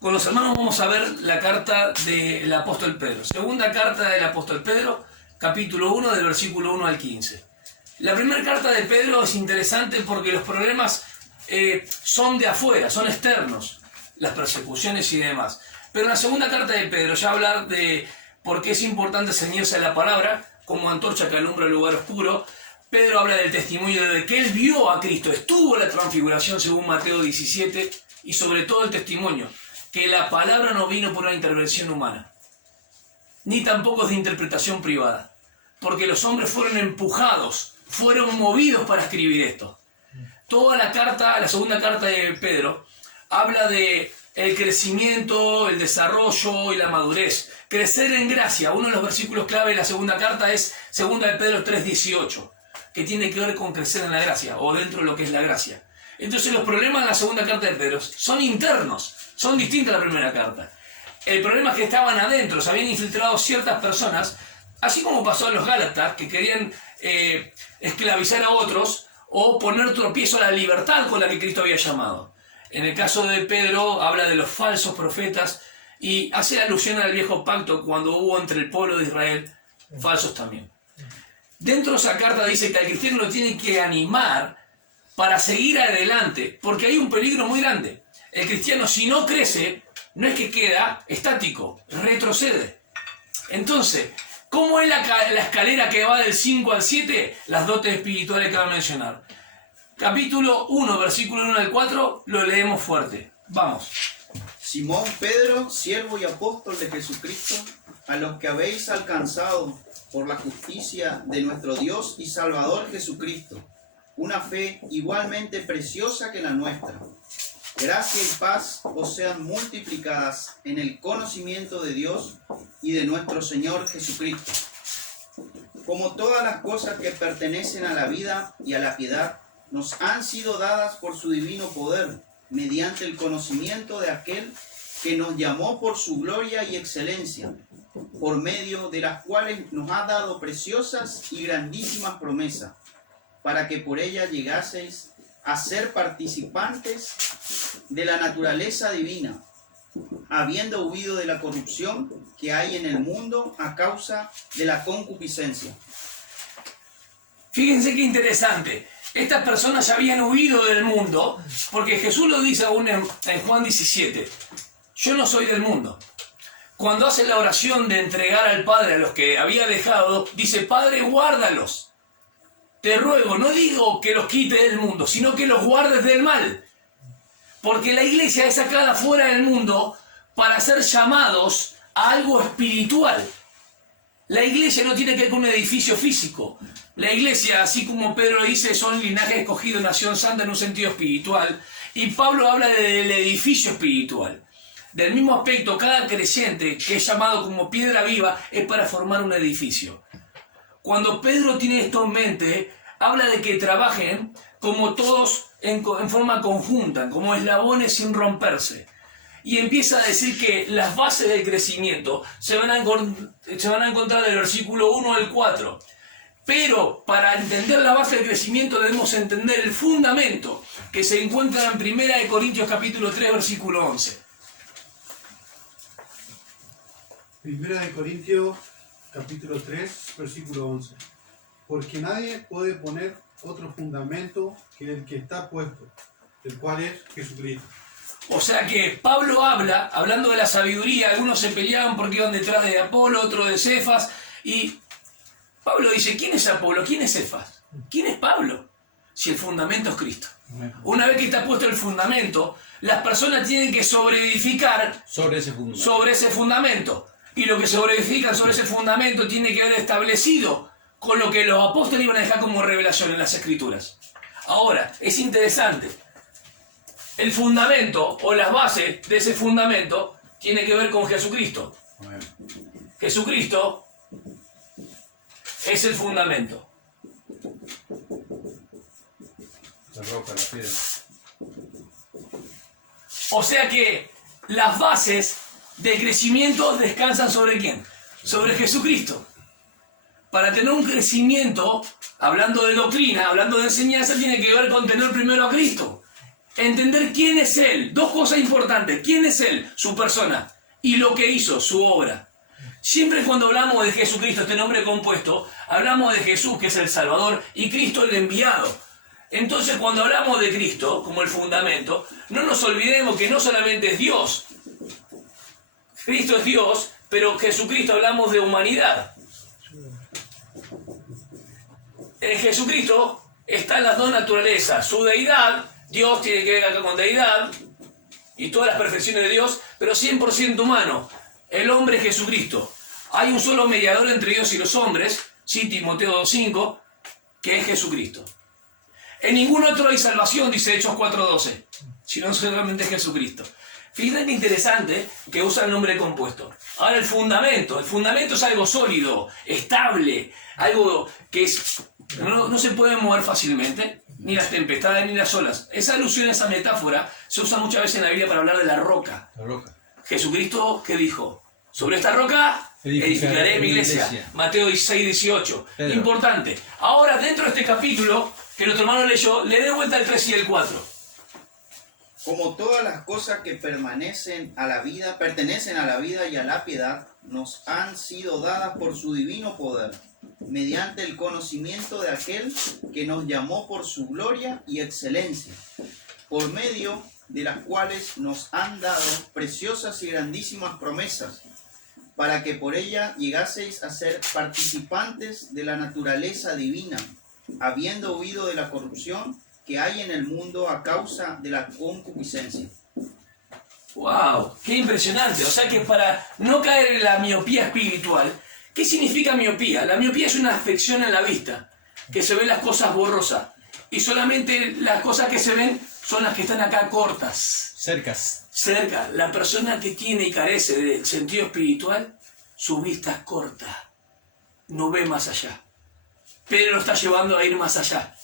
Con los hermanos vamos a ver la carta del apóstol Pedro. Segunda carta del apóstol Pedro, capítulo 1, del versículo 1 al 15. La primera carta de Pedro es interesante porque los problemas son de afuera, son externos, las persecuciones y demás. Pero en la segunda carta de Pedro ya hablar de por qué es importante ceñirse a la palabra, como antorcha que alumbra el lugar oscuro. Pedro habla del testimonio de que él vio a Cristo, estuvo en la transfiguración según Mateo 17, y sobre todo el testimonio, que la palabra no vino por una intervención humana, ni tampoco es de interpretación privada, porque los hombres fueron empujados, fueron movidos para escribir esto. Toda la carta, la segunda carta de Pedro, habla de el crecimiento, el desarrollo y la madurez. Crecer en gracia. Uno de los versículos clave de la segunda carta es segunda de Pedro 3:18, que tiene que ver con crecer en la gracia, o dentro de lo que es la gracia. Entonces los problemas en la segunda carta de Pedro son internos, son distintos a la primera carta. El problema es que estaban adentro, se habían infiltrado ciertas personas, así como pasó a los Gálatas, que querían esclavizar a otros o poner tropiezo a la libertad con la que Cristo había llamado. En el caso de Pedro habla de los falsos profetas y hace alusión al viejo pacto cuando hubo entre el pueblo de Israel falsos también. Dentro de esa carta dice que al cristiano lo tiene que animar para seguir adelante, porque hay un peligro muy grande. El cristiano, si no crece, no es que queda estático, retrocede. Entonces, ¿cómo es la escalera que va del 5 al 7? Las dotes espirituales que va a mencionar. Capítulo 1, versículo 1 al 4, lo leemos fuerte. Vamos. Simón Pedro, siervo y apóstol de Jesucristo, a los que habéis alcanzado por la justicia de nuestro Dios y Salvador Jesucristo, una fe igualmente preciosa que la nuestra. Gracia y paz os sean multiplicadas en el conocimiento de Dios y de nuestro Señor Jesucristo. Como todas las cosas que pertenecen a la vida y a la piedad, nos han sido dadas por su divino poder, mediante el conocimiento de aquel que nos llamó por su gloria y excelencia, por medio de las cuales nos ha dado preciosas y grandísimas promesas, para que por ellas llegaseis a ser participantes de la naturaleza divina, habiendo huido de la corrupción que hay en el mundo a causa de la concupiscencia. Fíjense qué interesante. Estas personas ya habían huido del mundo, porque Jesús lo dice aún en Juan 17. Yo no soy del mundo. Cuando hace la oración de entregar al Padre a los que había dejado, dice, Padre, guárdalos. Te ruego, no digo que los quite del mundo, sino que los guardes del mal. Porque la iglesia es sacada fuera del mundo para ser llamados a algo espiritual. La iglesia no tiene que ver con un edificio físico. La iglesia, así como Pedro dice, son linaje escogido, nación santa en un sentido espiritual. Y Pablo habla del edificio espiritual. Del mismo aspecto, cada creyente que es llamado como piedra viva es para formar un edificio. Cuando Pedro tiene esto en mente, habla de que trabajen como todos en forma conjunta, como eslabones sin romperse. Y empieza a decir que las bases del crecimiento se van a encontrar del versículo 1 al 4. Pero para entender la base del crecimiento debemos entender el fundamento que se encuentra en 1 Corintios capítulo 3, versículo 11. 1 Corintios capítulo 3, versículo 11. Porque nadie puede poner otro fundamento que el que está puesto, el cual es Jesucristo. O sea que Pablo hablando de la sabiduría, algunos se peleaban porque iban detrás de Apolo, otros de Cefas, y Pablo dice, ¿quién es Apolo? ¿Quién es Cefas? ¿Quién es Pablo? Si el fundamento es Cristo. Una vez que está puesto el fundamento, las personas tienen que sobreedificar sobre ese fundamento. Y lo que sobreedifican sobre ese fundamento tiene que haber establecido con lo que los apóstoles iban a dejar como revelación en las Escrituras. Ahora, es interesante. El fundamento o las bases de ese fundamento tiene que ver con Jesucristo. Jesucristo es el fundamento. La roca, la piedra. O sea que las bases del crecimiento descansan ¿sobre quién? Sobre Jesucristo. Para tener un crecimiento, hablando de doctrina, hablando de enseñanza, tiene que ver con tener primero a Cristo. Entender quién es Él. Dos cosas importantes. ¿Quién es Él? Su persona. Y lo que hizo, su obra. Siempre cuando hablamos de Jesucristo, este nombre compuesto, hablamos de Jesús, que es el Salvador, y Cristo el enviado. Entonces, cuando hablamos de Cristo como el fundamento, no nos olvidemos que no solamente es Dios. Cristo es Dios, pero Jesucristo hablamos de humanidad. En Jesucristo están las dos naturalezas. Su deidad, Dios tiene que ver acá con deidad, y todas las perfecciones de Dios, pero 100% humano. El hombre es Jesucristo. Hay un solo mediador entre Dios y los hombres, sí, Timoteo 2:5, que es Jesucristo. En ningún otro hay salvación, dice Hechos 4:12, sino solamente Jesucristo. Fíjate qué interesante que usa el nombre compuesto. Ahora el fundamento es algo sólido, estable, algo que no se puede mover fácilmente, ni las tempestades ni las olas. Esa alusión, esa metáfora, se usa muchas veces en la Biblia para hablar de la roca. La roca. Jesucristo, ¿qué dijo? Sobre esta roca edificaré mi iglesia. Mateo 16:18. Importante. Ahora, dentro de este capítulo, que nuestro hermano leyó, le dé vuelta el 3 y el 4. Como todas las cosas que pertenecen a la vida y a la piedad, nos han sido dadas por su divino poder, mediante el conocimiento de aquel que nos llamó por su gloria y excelencia, por medio de las cuales nos han dado preciosas y grandísimas promesas, para que por ella llegaseis a ser participantes de la naturaleza divina, habiendo huido de la corrupción que hay en el mundo a causa de la concupiscencia. ¡Wow! ¡Qué impresionante! O sea que para no caer en la miopía espiritual, ¿qué significa miopía? La miopía es una afección en la vista, que se ven las cosas borrosas, y solamente las cosas que se ven son las que están acá cortas. Cerca. La persona que tiene y carece del sentido espiritual, su vista es corta, no ve más allá. Pedro lo está llevando a ir más allá.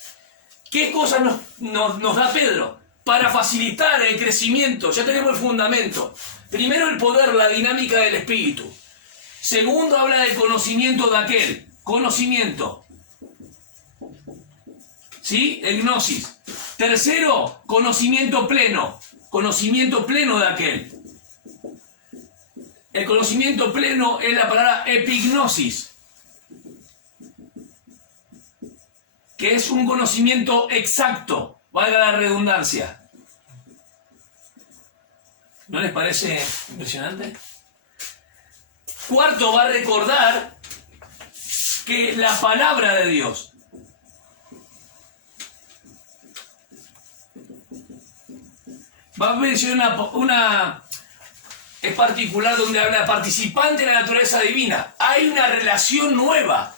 ¿Qué cosas nos da Pedro? Para facilitar el crecimiento, ya tenemos el fundamento. Primero, el poder, la dinámica del espíritu. Segundo, habla del conocimiento de aquel. Conocimiento. ¿Sí? El gnosis. Tercero, conocimiento pleno. Conocimiento pleno de aquel. El conocimiento pleno es la palabra epignosis, que es un conocimiento exacto, valga la redundancia. ¿No les parece impresionante? Cuarto, va a recordar que la palabra de Dios va a mencionar una es particular donde habla participante de la naturaleza divina. Hay una relación nueva.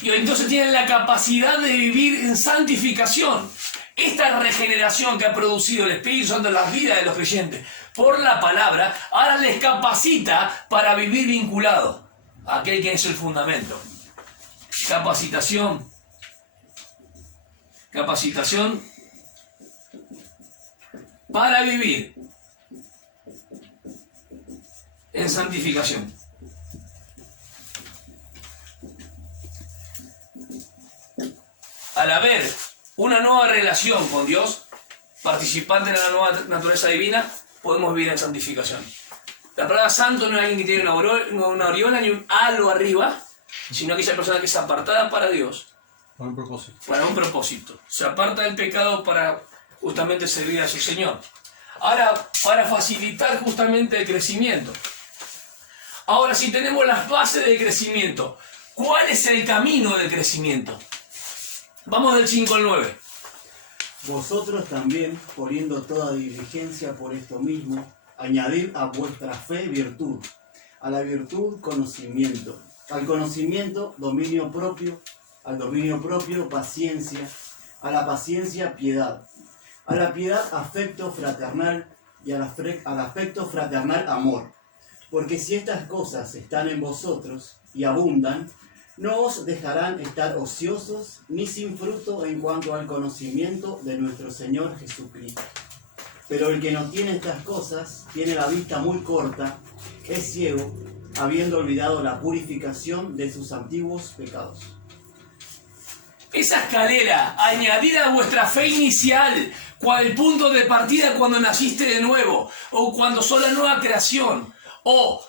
Y entonces tienen la capacidad de vivir en santificación. Esta regeneración que ha producido el Espíritu Santo en las vidas de los creyentes por la palabra, ahora les capacita para vivir vinculados a aquel que es el fundamento. Capacitación para vivir en santificación. Al haber una nueva relación con Dios, participante de la nueva naturaleza divina, podemos vivir en santificación. La palabra santo no es alguien que tiene una aureola ni un halo arriba, sino aquella persona que es apartada para Dios. Para un propósito. Para un propósito. Se aparta del pecado para justamente servir a su Señor. Ahora, para facilitar justamente el crecimiento. Ahora, si tenemos las bases del crecimiento, ¿cuál es el camino del crecimiento? Vamos del 5 al 9. Vosotros también, poniendo toda diligencia por esto mismo, añadid a vuestra fe virtud, a la virtud conocimiento, al conocimiento dominio propio, al dominio propio paciencia, a la paciencia piedad, a la piedad afecto fraternal y al afecto fraternal amor. Porque si estas cosas están en vosotros y abundan, no os dejarán estar ociosos ni sin fruto en cuanto al conocimiento de nuestro Señor Jesucristo. Pero el que no tiene estas cosas tiene la vista muy corta, es ciego, habiendo olvidado la purificación de sus antiguos pecados. Esa escalera, añadida a vuestra fe inicial, El punto de partida cuando naciste de nuevo, o cuando sos la nueva creación, o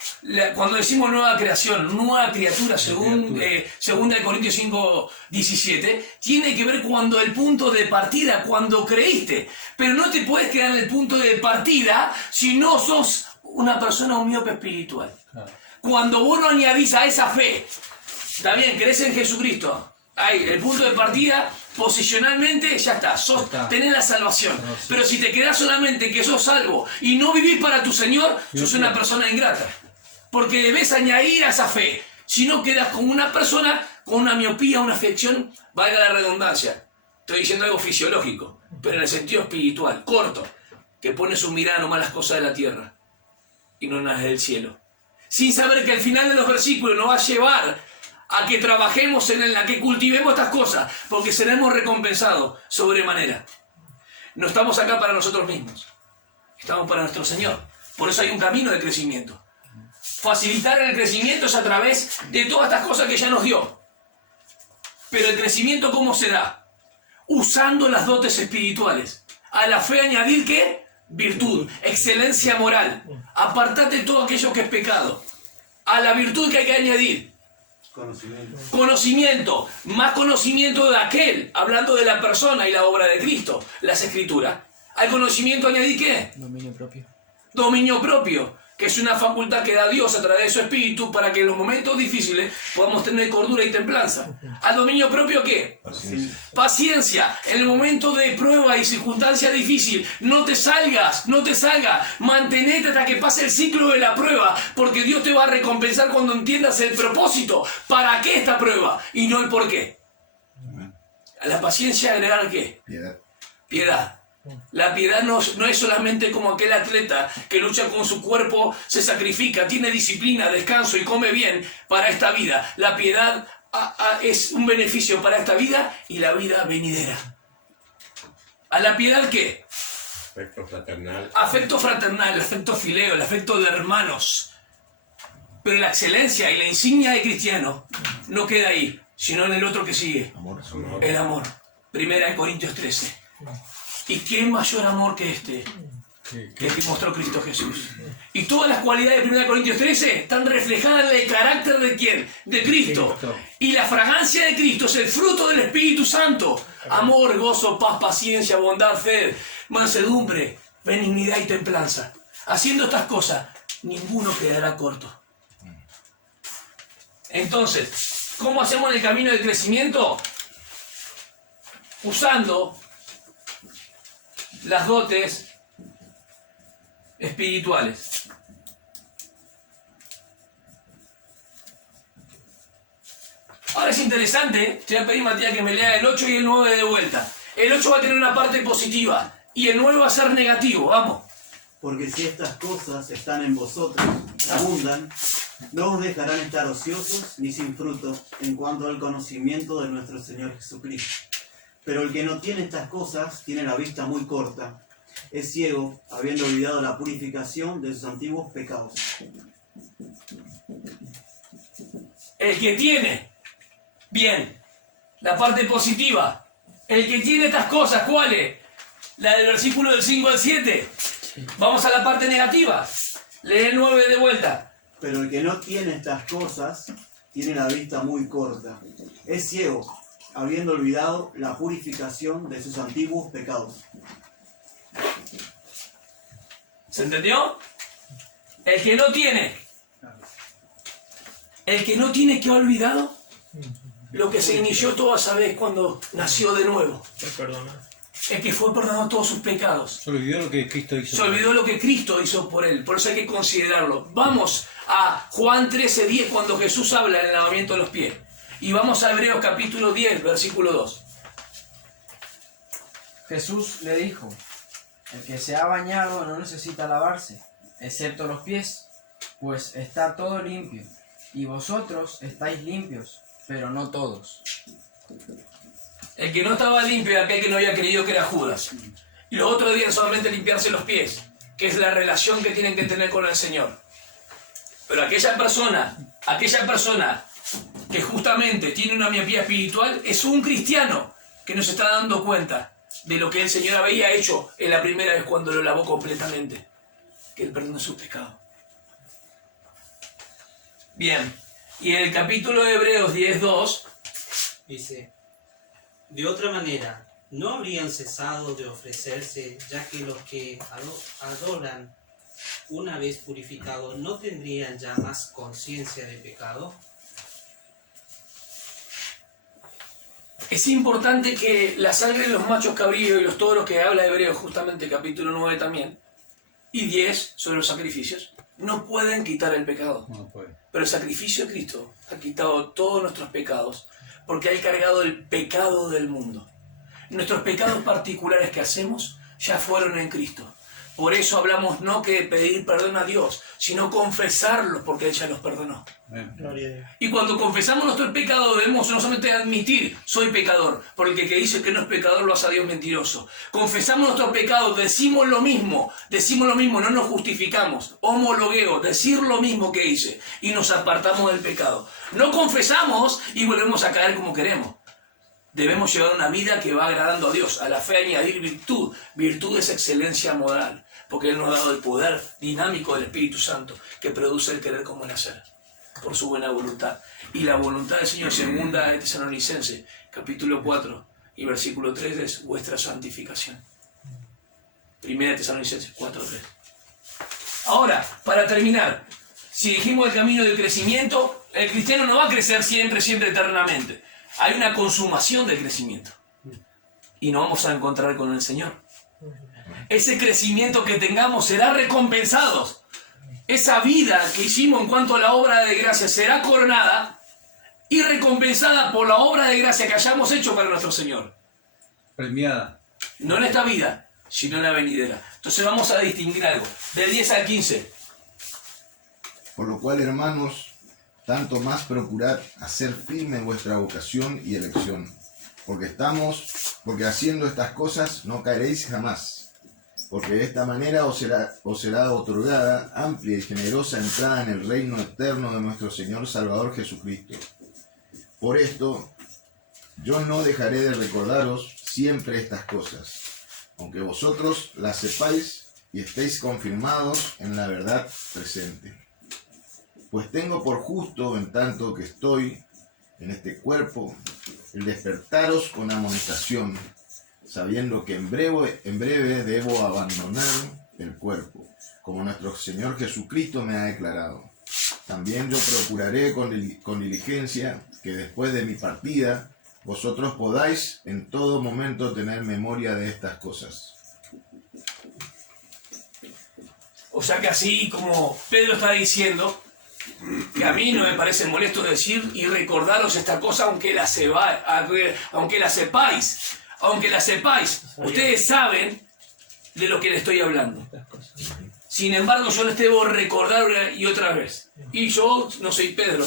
cuando decimos nueva creación, nueva criatura, según 2 Corintios 5:17, tiene que ver cuando el punto de partida, cuando creíste. Pero no te puedes quedar en el punto de partida si no sos una persona un miope espiritual. Cuando vos no añadís a esa fe, está bien, crees en Jesucristo, ahí, el punto de partida, posicionalmente, ya está, tenés la salvación. Pero si te quedás solamente que sos salvo y no vivís para tu Señor, sos una persona ingrata. Porque debes añadir a esa fe. Si no, quedas como una persona con una miopía, una afección, valga la redundancia. Estoy diciendo algo fisiológico, pero en el sentido espiritual, corto, que pone su mirada nomás las cosas de la tierra y no las del cielo. Sin saber que al final de los versículos nos va a llevar a que trabajemos a que cultivemos estas cosas, porque seremos recompensados sobremanera. No estamos acá para nosotros mismos, estamos para nuestro Señor. Por eso hay un camino de crecimiento. Facilitar el crecimiento es a través de todas estas cosas que ya nos dio. Pero el crecimiento, ¿cómo se da? Usando las dotes espirituales. A la fe añadir, ¿qué? Virtud, excelencia moral. Apartate de todo aquello que es pecado. A la virtud que hay que añadir conocimiento, más conocimiento de aquel, hablando de la persona y la obra de Cristo, las Escrituras. Al conocimiento añadir ¿qué? Dominio propio. Dominio propio, que es una facultad que da Dios a través de su Espíritu para que en los momentos difíciles podamos tener cordura y templanza. ¿Al dominio propio qué? Paciencia. En el momento de prueba y circunstancia difícil, no te salgas, mantenete hasta que pase el ciclo de la prueba, porque Dios te va a recompensar cuando entiendas el propósito. ¿Para qué esta prueba? Y no el por qué. A la paciencia agregar ¿qué? Piedad. La piedad no es solamente como aquel atleta que lucha con su cuerpo, se sacrifica, tiene disciplina, descanso y come bien para esta vida. La piedad es un beneficio para esta vida y la vida venidera. ¿A la piedad qué? Afecto fraternal. Afecto fraternal, afecto fileo, el afecto de hermanos. Pero la excelencia y la insignia de cristiano no queda ahí, sino en el otro que sigue. El amor. 1 Corintios 13. ¿Y qué mayor amor que este? Que el que mostró Cristo Jesús. Y todas las cualidades de 1 Corintios 13 están reflejadas en el carácter de ¿quién? De Cristo. Y la fragancia de Cristo es el fruto del Espíritu Santo. Amor, gozo, paz, paciencia, bondad, fe, mansedumbre, benignidad y templanza. Haciendo estas cosas, ninguno quedará corto. Entonces, ¿cómo hacemos el camino de crecimiento? Usando las dotes espirituales. Ahora es interesante, te voy a pedir, Matías, que me lea el 8 y el 9 de vuelta. El 8 va a tener una parte positiva y el 9 va a ser negativo, vamos. Porque si estas cosas están en vosotros, abundan, no os dejarán estar ociosos ni sin fruto en cuanto al conocimiento de nuestro Señor Jesucristo. Pero el que no tiene estas cosas tiene la vista muy corta, es ciego, habiendo olvidado la purificación de sus antiguos pecados. El que tiene, bien, la parte positiva. El que tiene estas cosas, ¿cuál es? La del versículo del 5 al 7. Vamos a la parte negativa. Lee el 9 de vuelta. Pero el que no tiene estas cosas tiene la vista muy corta, es ciego, habiendo olvidado la purificación de sus antiguos pecados. ¿Se entendió? El que no tiene. El que no tiene, que ha olvidado lo que se inició toda esa vez cuando nació de nuevo. El que fue perdonado todos sus pecados. Se olvidó lo que Cristo hizo. Se olvidó lo que Cristo hizo por él. Por eso hay que considerarlo. Vamos a Juan 13:10 cuando Jesús habla del lavamiento de los pies. Y vamos a Hebreos capítulo 10, versículo 2. Jesús le dijo: el que se ha bañado no necesita lavarse, excepto los pies, pues está todo limpio. Y vosotros estáis limpios, pero no todos. El que no estaba limpio era aquel que no había creído que era Judas. Y los otros días solamente limpiarse los pies, que es la relación que tienen que tener con el Señor. Pero aquella persona que justamente tiene una miopía espiritual es un cristiano que no se está dando cuenta de lo que el Señor había hecho en la primera vez cuando lo lavó completamente, que Él perdonó su pecado. Bien, y en el capítulo de Hebreos 10:2 dice: de otra manera, no habrían cesado de ofrecerse, ya que los que adoran una vez purificados no tendrían ya más conciencia de pecado. Es importante que la sangre de los machos cabríos y los toros, que habla Hebreos justamente capítulo 9 también, y 10 sobre los sacrificios, no pueden quitar el pecado. No puede. Pero el sacrificio de Cristo ha quitado todos nuestros pecados, porque ha cargado el pecado del mundo. Nuestros pecados particulares que hacemos ya fueron en Cristo. Por eso hablamos no que pedir perdón a Dios, sino confesarlos, porque Él ya los perdonó. Gloria a Dios. Y cuando confesamos nuestro pecado debemos no solamente admitir, soy pecador, porque el que dice que no es pecador lo hace a Dios mentiroso. Confesamos nuestro pecado, decimos lo mismo, no nos justificamos, homologueo, decir lo mismo que hice, y nos apartamos del pecado. No confesamos y volvemos a caer como queremos. Debemos llevar una vida que va agradando a Dios, a la fe añadir virtud. Virtud es excelencia moral, porque Él nos ha dado el poder dinámico del Espíritu Santo, que produce el querer como el hacer, por su buena voluntad. Y la voluntad del Señor, segunda de Tesalonicenses, capítulo 4 y versículo 3, es vuestra santificación. Primera de Tesalonicenses 4:3. Ahora, para terminar, si dijimos el camino del crecimiento, el cristiano no va a crecer siempre, eternamente. Hay una consumación del crecimiento. Y nos vamos a encontrar con el Señor. Ese crecimiento que tengamos será recompensado. Esa vida que hicimos en cuanto a la obra de gracia será coronada y recompensada por la obra de gracia que hayamos hecho para nuestro Señor. Premiada. No en esta vida, sino en la venidera. Entonces vamos a distinguir algo. Del 10 al 15. Por lo cual, hermanos, tanto más procurad hacer firme vuestra vocación y elección, porque haciendo estas cosas no caeréis jamás, porque de esta manera os será otorgada amplia y generosa entrada en el reino eterno de nuestro Señor Salvador Jesucristo. Por esto, yo no dejaré de recordaros siempre estas cosas, aunque vosotros las sepáis y estéis confirmados en la verdad presente. Pues tengo por justo, en tanto que estoy en este cuerpo, el despertaros con amonestación, sabiendo que en breve debo abandonar el cuerpo, como nuestro Señor Jesucristo me ha declarado. También yo procuraré con diligencia que después de mi partida, vosotros podáis en todo momento tener memoria de estas cosas. O sea que así como Pedro está diciendo, que a mí no me parece molesto decir y recordaros esta cosa aunque la sepáis. Ustedes saben de lo que les estoy hablando. Sin embargo, yo les debo recordar una y otra vez. Y yo no soy Pedro,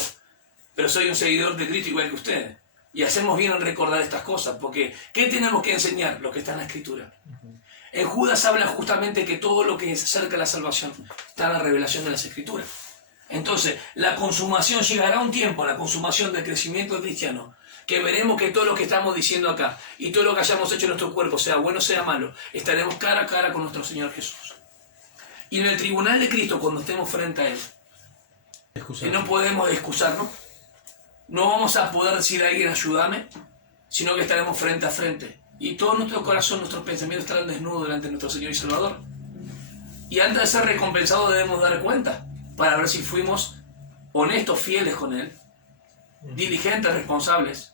pero soy un seguidor de Cristo igual que ustedes. Y hacemos bien en recordar estas cosas, porque ¿qué tenemos que enseñar? Lo que está en la Escritura. En Judas habla justamente que todo lo que se acerca a la salvación está en la revelación de las Escrituras. Entonces, la consumación, llegará un tiempo, la consumación del crecimiento del cristiano, que veremos que todo lo que estamos diciendo acá y todo lo que hayamos hecho en nuestro cuerpo, sea bueno o sea malo, estaremos cara a cara con nuestro Señor Jesús. Y en el tribunal de Cristo, cuando estemos frente a Él, que no podemos excusarnos, no vamos a poder decir a alguien ayúdame, sino que estaremos frente a frente. Y todo nuestro corazón, nuestros pensamientos estarán desnudos delante de nuestro Señor y Salvador. Y antes de ser recompensados debemos dar cuenta, para ver si fuimos honestos, fieles con Él, diligentes, responsables,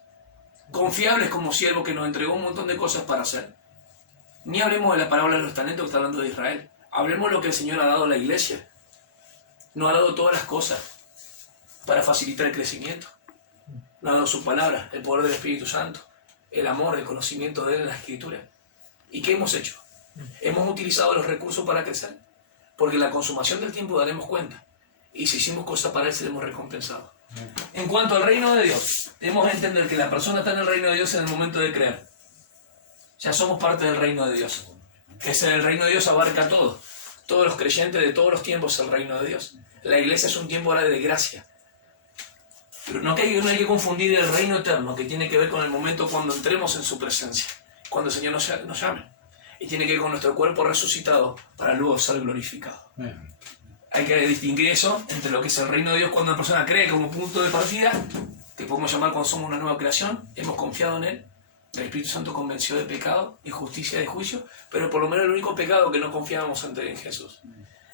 confiables como siervo que nos entregó un montón de cosas para hacer. Ni hablemos de la parábola de los talentos que está hablando de Israel. Hablemos de lo que el Señor ha dado a la iglesia. Nos ha dado todas las cosas para facilitar el crecimiento. Nos ha dado su palabra, el poder del Espíritu Santo, el amor, el conocimiento de Él en la Escritura. ¿Y qué hemos hecho? Hemos utilizado los recursos para crecer, porque en la consumación del tiempo daremos cuenta. Y si hicimos cosas para Él, seremos recompensados. En cuanto al reino de Dios, debemos entender que la persona está en el reino de Dios en el momento de creer. Ya somos parte del reino de Dios. Que es el reino de Dios abarca todo. Todos los creyentes de todos los tiempos es el reino de Dios. La iglesia es un tiempo ahora de gracia. Pero no hay que confundir el reino eterno, que tiene que ver con el momento cuando entremos en su presencia. cuando el Señor nos llame. Y tiene que ver con nuestro cuerpo resucitado para luego ser glorificado. Amén. Hay que distinguir eso entre lo que es el reino de Dios cuando una persona cree como punto de partida, que podemos llamar cuando somos una nueva creación, hemos confiado en Él, el Espíritu Santo convenció de pecado, de justicia, de juicio, pero por lo menos el único pecado que no confiábamos antes en Jesús.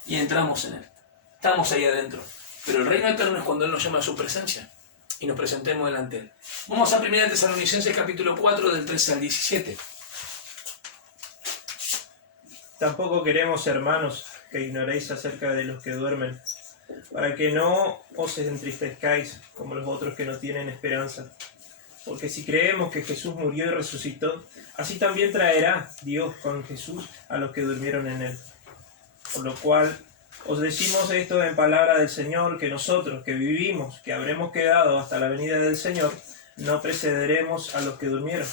Y entramos en Él. Estamos ahí adentro. Pero el reino eterno es cuando Él nos llama a su presencia y nos presentemos delante de Él. Vamos a 1 Tesalonicenses capítulo 4 del 13 al 17. Tampoco queremos, hermanos, que ignoréis acerca de los que duermen, para que no os entristezcáis como los otros que no tienen esperanza. Porque si creemos que Jesús murió y resucitó, así también traerá Dios con Jesús a los que durmieron en Él. Por lo cual os decimos esto en palabra del Señor, que nosotros que vivimos, que habremos quedado hasta la venida del Señor, no precederemos a los que durmieron.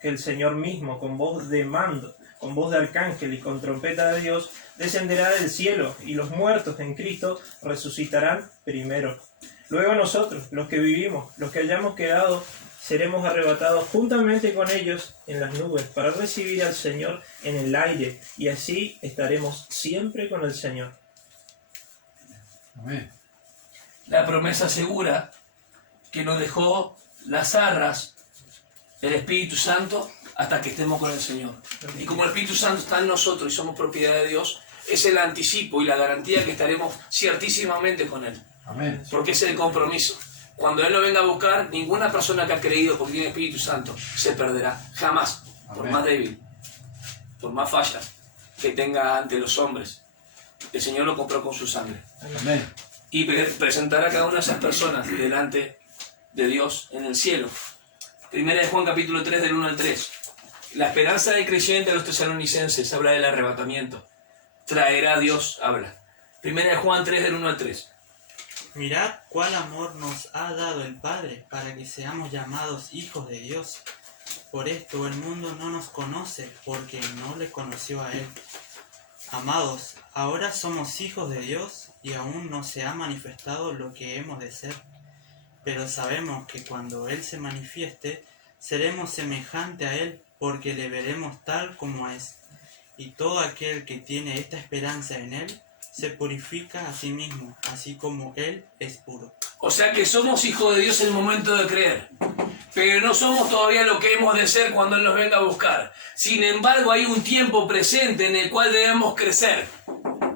Que el Señor mismo, con voz de mando, con voz de arcángel y con trompeta de Dios, descenderá del cielo, y los muertos en Cristo resucitarán primero. Luego nosotros, los que vivimos, los que hayamos quedado, seremos arrebatados juntamente con ellos en las nubes para recibir al Señor en el aire, y así estaremos siempre con el Señor. Amén. La promesa segura que nos dejó las arras del Espíritu Santo hasta que estemos con el Señor. Y como el Espíritu Santo está en nosotros y somos propiedad de Dios, es el anticipo y la garantía que estaremos ciertísimamente con Él. Amén. Porque es el compromiso. Cuando Él lo venga a buscar, ninguna persona que ha creído porque tiene Espíritu Santo se perderá. Jamás. Por Amén. más débil, por más fallas que tenga ante los hombres. El Señor lo compró con su sangre. Amén. Y presentará a cada una de esas personas delante de Dios en el cielo. Primera de Juan capítulo 3 del 1 al 3. La esperanza del creyente de los tesalonicenses habla del arrebatamiento. Traerá Dios, habla. Primera de Juan 3 del 1 al 3. Mirad cuál amor nos ha dado el Padre para que seamos llamados hijos de Dios. Por esto el mundo no nos conoce, porque no le conoció a Él. Amados, ahora somos hijos de Dios y aún no se ha manifestado lo que hemos de ser. Pero sabemos que cuando Él se manifieste, seremos semejante a Él, porque le veremos tal como es. Y todo aquel que tiene esta esperanza en Él, se purifica a sí mismo, así como Él es puro. O sea que somos hijos de Dios en el momento de creer, pero no somos todavía lo que hemos de ser cuando Él nos venga a buscar. Sin embargo, hay un tiempo presente en el cual debemos crecer,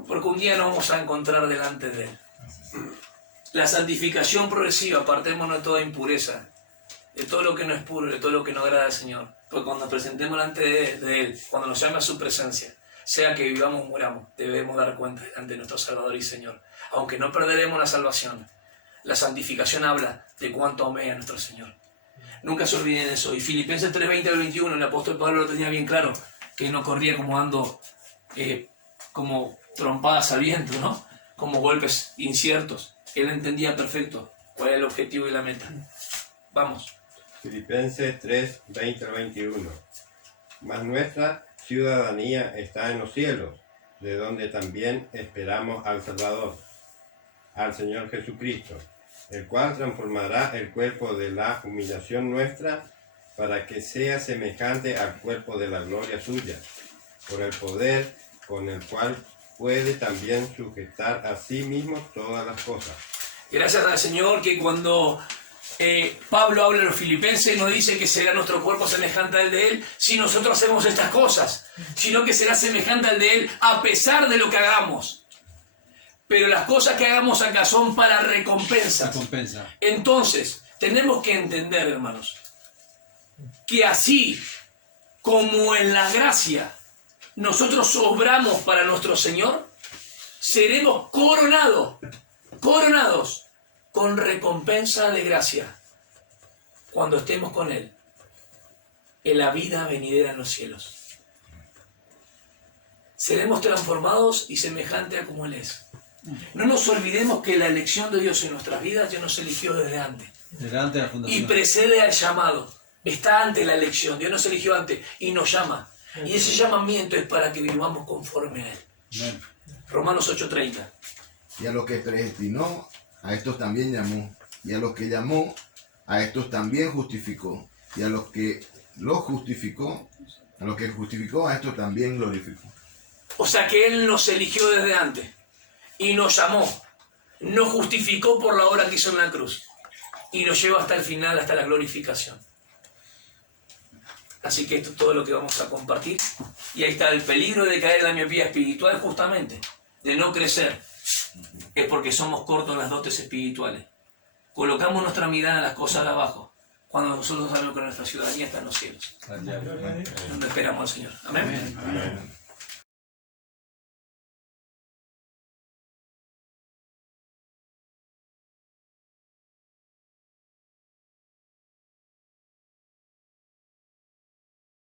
porque un día nos vamos a encontrar delante de Él. La santificación progresiva, apartémonos de toda impureza, de todo lo que no es puro, de todo lo que no agrada al Señor. Porque cuando nos presentemos delante de Él, cuando nos llame a su presencia, sea que vivamos o muramos, debemos dar cuenta delante de nuestro Salvador y Señor. Aunque no perderemos la salvación, la santificación habla de cuánto amé a nuestro Señor. Nunca se olviden eso. Y Filipenses 3:20 al 21, el apóstol Pablo lo tenía bien claro, que no corría como dando como trompadas al viento, ¿no? Como golpes inciertos. Él entendía perfecto cuál era el objetivo y la meta. Vamos. Filipenses 3, 20 al 21. Mas nuestra ciudadanía está en los cielos, de donde también esperamos al Salvador, al Señor Jesucristo, el cual transformará el cuerpo de la humillación nuestra para que sea semejante al cuerpo de la gloria suya, por el poder con el cual puede también sujetar a sí mismo todas las cosas. Gracias al Señor que cuando Pablo habla a los filipenses no dice que será nuestro cuerpo semejante al de Él si nosotros hacemos estas cosas, sino que será semejante al de Él a pesar de lo que hagamos. Pero las cosas que hagamos acá son para recompensas. Recompensa. Entonces, tenemos que entender, hermanos, que así como en la gracia nosotros obramos para nuestro Señor, seremos coronados con recompensa de gracia cuando estemos con Él en la vida venidera en los cielos. Seremos transformados y semejantes a como Él es. No nos olvidemos que la elección de Dios en nuestras vidas ya nos eligió desde antes Delante de la y fundación. precede al llamado. Está antes la elección, Dios nos eligió antes y nos llama. Y ese llamamiento es para que vivamos conforme a Él. Amén. Romanos 8:30. Y a los que predestinó, a estos también llamó. Y a los que llamó, a estos también justificó. Y a los que lo justificó, a lo que justificó, a esto también glorificó. O sea que Él nos eligió desde antes y nos llamó, nos justificó por la obra que hizo en la cruz y nos lleva hasta el final, hasta la glorificación. Así que esto es todo lo que vamos a compartir. Y ahí está el peligro de caer en la miopía espiritual, justamente, de no crecer. Es porque somos cortos en las dotes espirituales. Colocamos nuestra mirada en las cosas de abajo, cuando nosotros sabemos que nuestra ciudadanía está en los cielos. Donde esperamos al Señor. Amén. Amén.